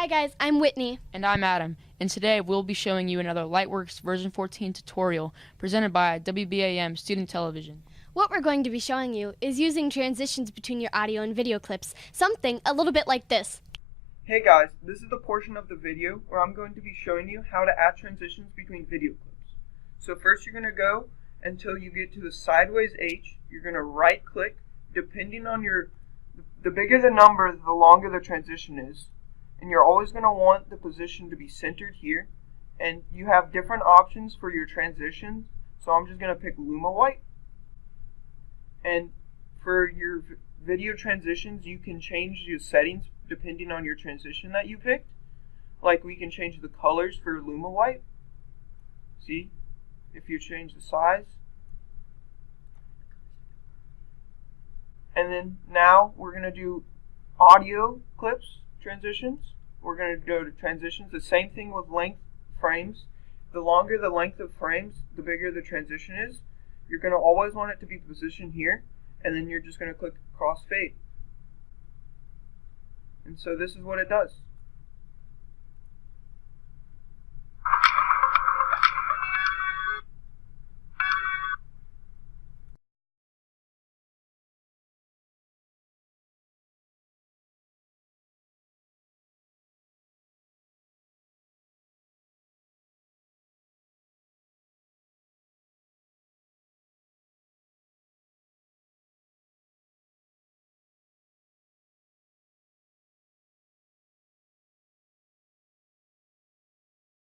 Hi guys, I'm Whitney. And I'm Adam, and today we'll be showing you another Lightworks version 14 tutorial presented by WBAM Student Television. What we're going to be showing you is using transitions between your audio and video clips, something a little bit like this. Hey guys, this is the portion of the video where I'm going to be showing you how to add transitions between video clips. So first you're going to go until you get to the sideways H. You're going to right click. Depending on the bigger the number, the longer the transition is. And you're always going to want the position to be centered here. And you have different options for your transitions. So I'm just going to pick Luma White. And for your video transitions, you can change your settings depending on your transition that you picked. Like we can change the colors for Luma White. See? If you change the size. And then now we're going to do audio clips, transitions. We're going to go to transitions. The same thing with length frames. The longer the length of frames, the bigger the transition is. You're going to always want it to be positioned here. And then you're just going to click crossfade. And so this is what it does.